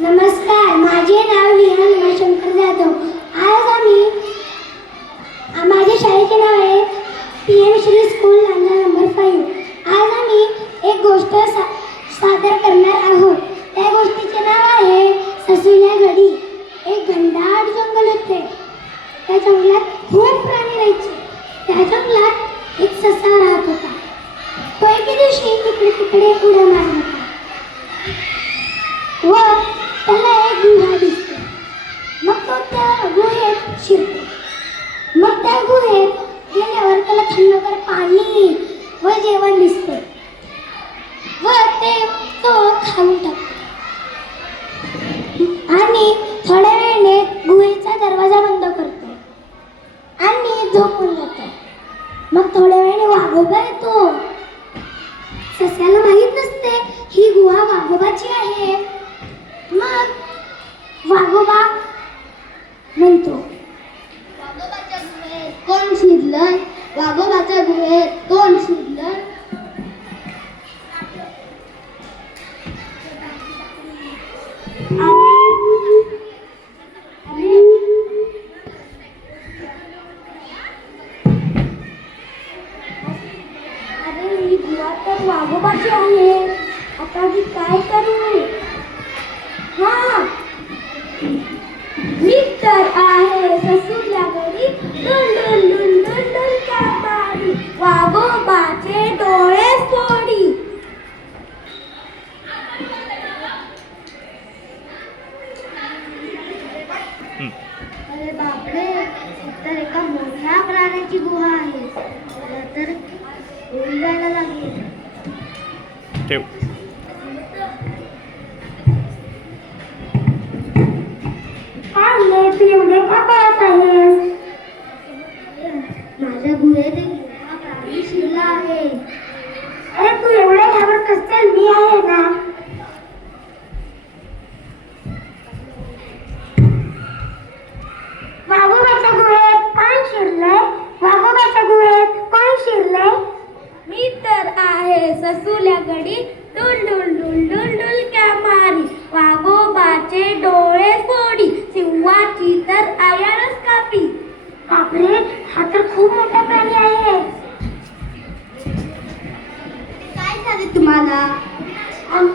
नमस्कार माझे नाव विहान उमाशंकर जाधव. आज आम्ही माझ्या शाळेचे नाव आहे P M Shri school Landa number five आज आम्ही एक गोष्ट सा सादर करणार आहोत. त्या गोष्टीचे नाव आहे ससुल्या गडी. एक घनदाट जंगल होते. त्या जंगलात खूप प्राणी राहायचे. त्या जंगलात एक ससा राहत होता. तो एके दिवशी तिकडे तिकडे उड्या मारत होता. व त्याला एक गुहा दिसते मग तो त्या गुहेत शिरतो मग त्या गुहेत गेल्यावर त्याला थंडगार पाणी व जेवण दिसते व ते तो खाऊन टाकतो आणि थोड्या वेळाने गुहेचा दरवाजा बंद करतो आणि झोपून जातो मग थोड्या वेळाने वाघोबा येतो सस्याला माहीत नसते ही गुहा वाघोबाची आहे. मग वाघोबा म्हणतो वाघोबाच्या गुहेत कोण शिरलं? वाघोबाच्या गुहेत कोण शिरलं? अरे ही गुहा तर वाघोबाची आहे. आता मी काय करू? हा. मी तर आहे ससुल्या घरी. डुल डुल डुल डुल डुल मारी वाघोबाचे डोळे फोडी. अरे बापरे तर एका मोठ्या प्राण्याची गुहा आहे. तर उडी जायला लागली. ठेव. तू एवढे का पळत आहेस माझ्या गुहेत शिरला आहे अरे तू एवढे घाबरत असतील मी आहे ना वाघोबाच्या गुहेत कोण शिरलंय वाघोबाच्या गुहेत कोण शिरलंय मी तर आहे ससुल्या गडी डुल डुल झाले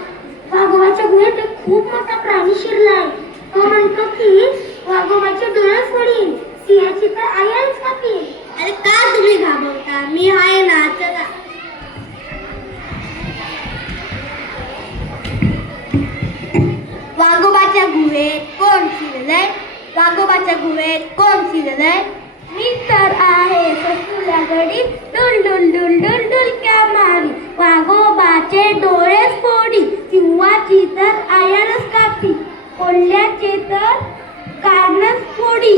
वाघोबाच्या गुहेत एक खूप मोठा प्राणी शिरलाय. तो म्हणतो की वाघोबाचे डोळे फोडील सिंहाची तर आईच कापी अरे का तुम्ही घाबरता? मी आहे ना चला. वाघोबाच्या गुहेत कोण शिरलंय? वाघोबाच्या गुहेत कोण शिरलंय? मी तर आहे ससूला गडी डुल डुल डुल डुल डुल क्या मारी. वाघोबाचे डोळे फोडी. सिंहाची तर आयनच कापी. कोल्ह्याचे तर कारणच फोडी.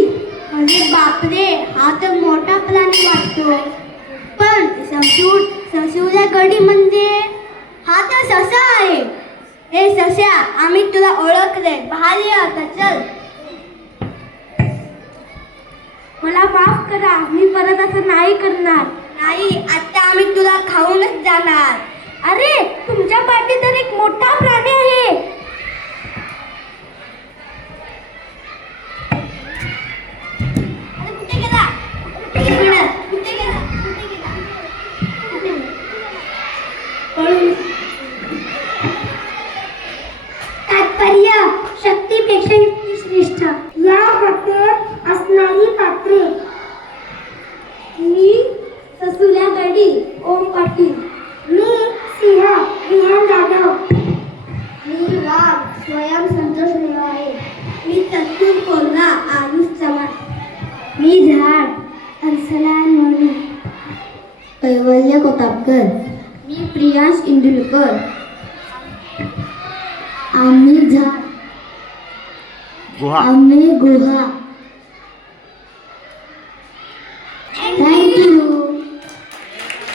म्हणजे बापरे हा तर मोठा प्राणी वाटतो. पण ससू ससूला गडी म्हणजे हा तर ससा आहे. हे सस्या आम्ही तुला ओळखले. बाहेर आता चल. मला माफ करा मी परत असं नाही करणार. नाही आता आम्ही तुला खाऊनच जाणार. अरे तुमच्या पाठी तर एक मोठा प्राणी आहे. कैवल्य कोतापकर मी प्रियांश इंदुलकर. आम्ही गुहा. आम्ही गुहा.